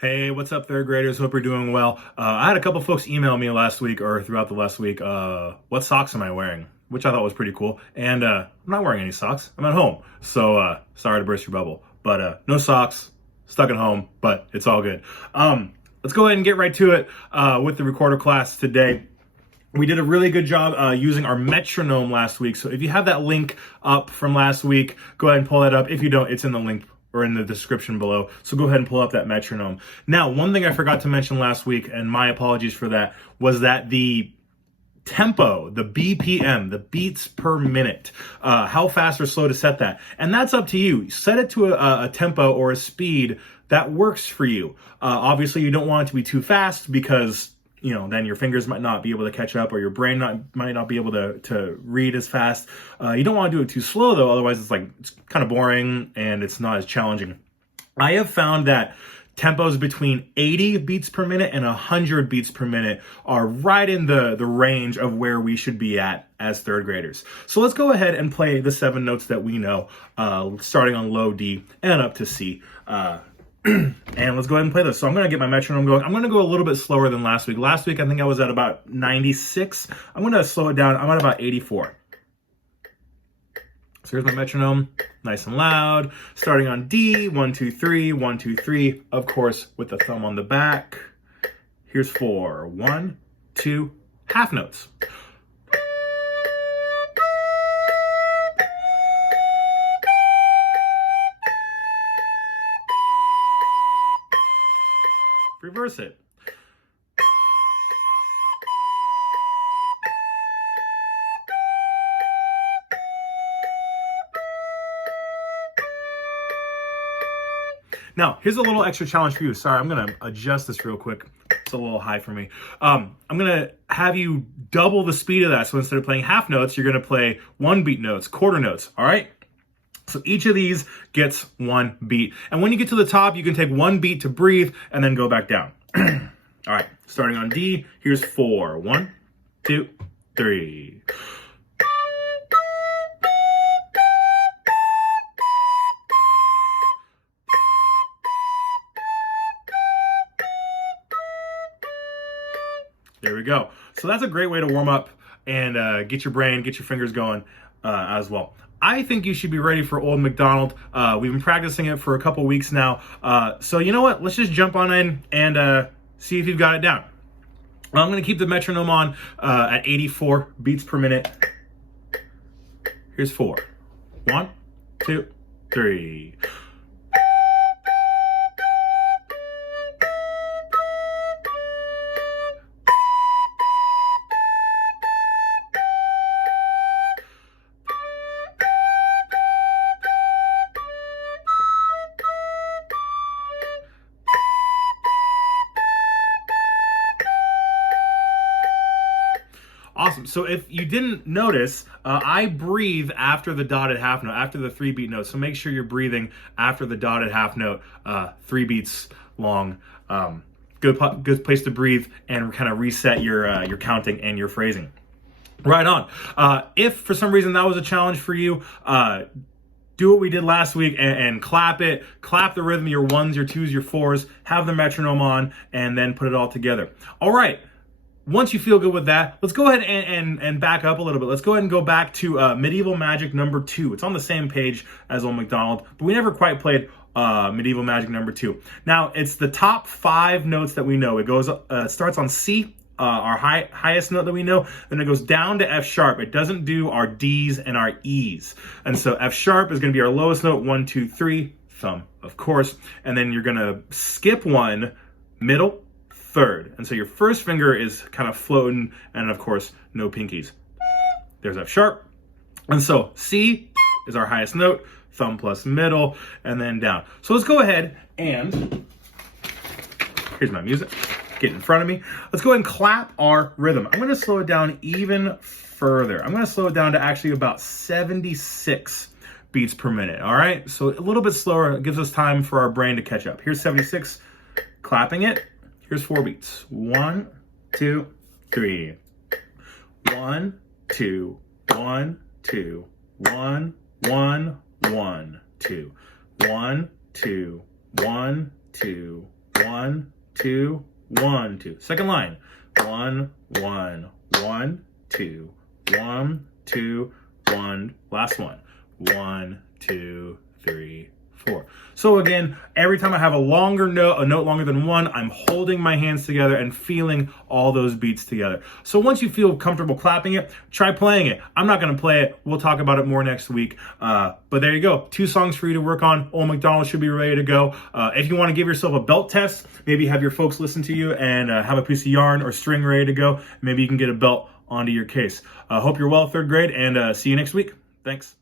Hey, what's up, third graders? Hope you're doing well. I had a couple folks email me last week or throughout the last week, what socks am I wearing? Which I thought was pretty cool. And I'm not wearing any socks. I'm at home. So sorry to burst your bubble. But no socks, stuck at home, but it's all good. Let's go ahead and get right to it with the recorder class today. We did a really good job using our metronome last week. So if you have that link up from last week, go ahead and pull that up. If you don't, it's in the link or in the description below. So go ahead and pull up that metronome. Now, one thing I forgot to mention last week, and my apologies for that, was that the tempo, the BPM, the beats per minute, how fast or slow to set that. And that's up to you. Set it to a tempo or a speed that works for you. Obviously, you don't want it to be too fast because then your fingers might not be able to catch up, or your brain might not be able to read as fast. You don't want to do it too slow though, otherwise it's kind of boring and it's not as challenging. I have found that tempos between 80 beats per minute and 100 beats per minute are right in the range of where we should be at as third graders. So let's go ahead and play the 7 notes that we know, starting on low D and up to C. And let's go ahead and play this. So I'm going to get my metronome going. I'm going to go a little bit slower than last week. Last week, I think I was at about 96. I'm going to slow it down. I'm at about 84. So here's my metronome, nice and loud. Starting on D, 1, 2, 3, 1, 2, 3. Of course, with the thumb on the back. Here's 4, 1, 2, half notes. Reverse it. Now, here's a little extra challenge for you. Sorry, I'm going to adjust this real quick. It's a little high for me. I'm going to have you double the speed of that. So instead of playing half notes, you're going to play 1 beat notes, quarter notes. All right? So each of these gets 1 beat. And when you get to the top, you can take 1 beat to breathe and then go back down. All right, starting on D, here's 4. 1, 2, 3. There we go. So that's a great way to warm up and get your brain, get your fingers going as well. I think you should be ready for Old Macdonald. We've been practicing it for a couple weeks now. So you know what? Let's just jump on in and see if you've got it down. I'm going to keep the metronome on at 84 beats per minute. Here's 4. 1, 2, 3. Awesome. So if you didn't notice, I breathe after the dotted half note, after the 3 beat note. So make sure you're breathing after the dotted half note, 3 beats long. Good place to breathe and kind of reset your counting and your phrasing. Right on. If for some reason that was a challenge for you, do what we did last week and clap it. Clap the rhythm, your 1s, your 2s, your 4s. Have the metronome on and then put it all together. All right. Once you feel good with that, let's go ahead and back up a little bit. Let's go ahead and go back to Medieval Magic number 2. It's on the same page as Old Macdonald, but we never quite played Medieval Magic number 2. Now, it's the top 5 notes that we know. It goes starts on C, our highest note that we know, then it goes down to F sharp. It doesn't do our D's and our E's. And so F sharp is going to be our lowest note, 1, 2, 3, thumb, of course. And then you're going to skip 1, middle, 3rd. And so your first finger is kind of floating, and of course, no pinkies. There's F sharp. And so C is our highest note, thumb plus middle, and then down. So let's go ahead and, here's my music, get in front of me. Let's go ahead and clap our rhythm. I'm going to slow it down even further. I'm going to slow it down to actually about 76 beats per minute. All right. So a little bit slower. It gives us time for our brain to catch up. Here's 76, clapping it. Here's 4 beats. 1, 2, 3. 1, 2, 1, 2, 1, 1, 1, 2. 1, 2, 1, 2, 1, 2, 1, 2. Second line. 1, 1, 1, 2, 1, 2, 1. Last one. 1, 2, 3, 4. So again, every time I have a note longer than 1, I'm holding my hands together and feeling all those beats together. So once you feel comfortable clapping it, try playing it. I'm not going to play it. We'll talk about it more next week. But there you go. 2 songs for you to work on. Old Macdonald should be ready to go. If you want to give yourself a belt test, maybe have your folks listen to you and have a piece of yarn or string ready to go. Maybe you can get a belt onto your case. Hope you're well, 3rd grade, and see you next week. Thanks.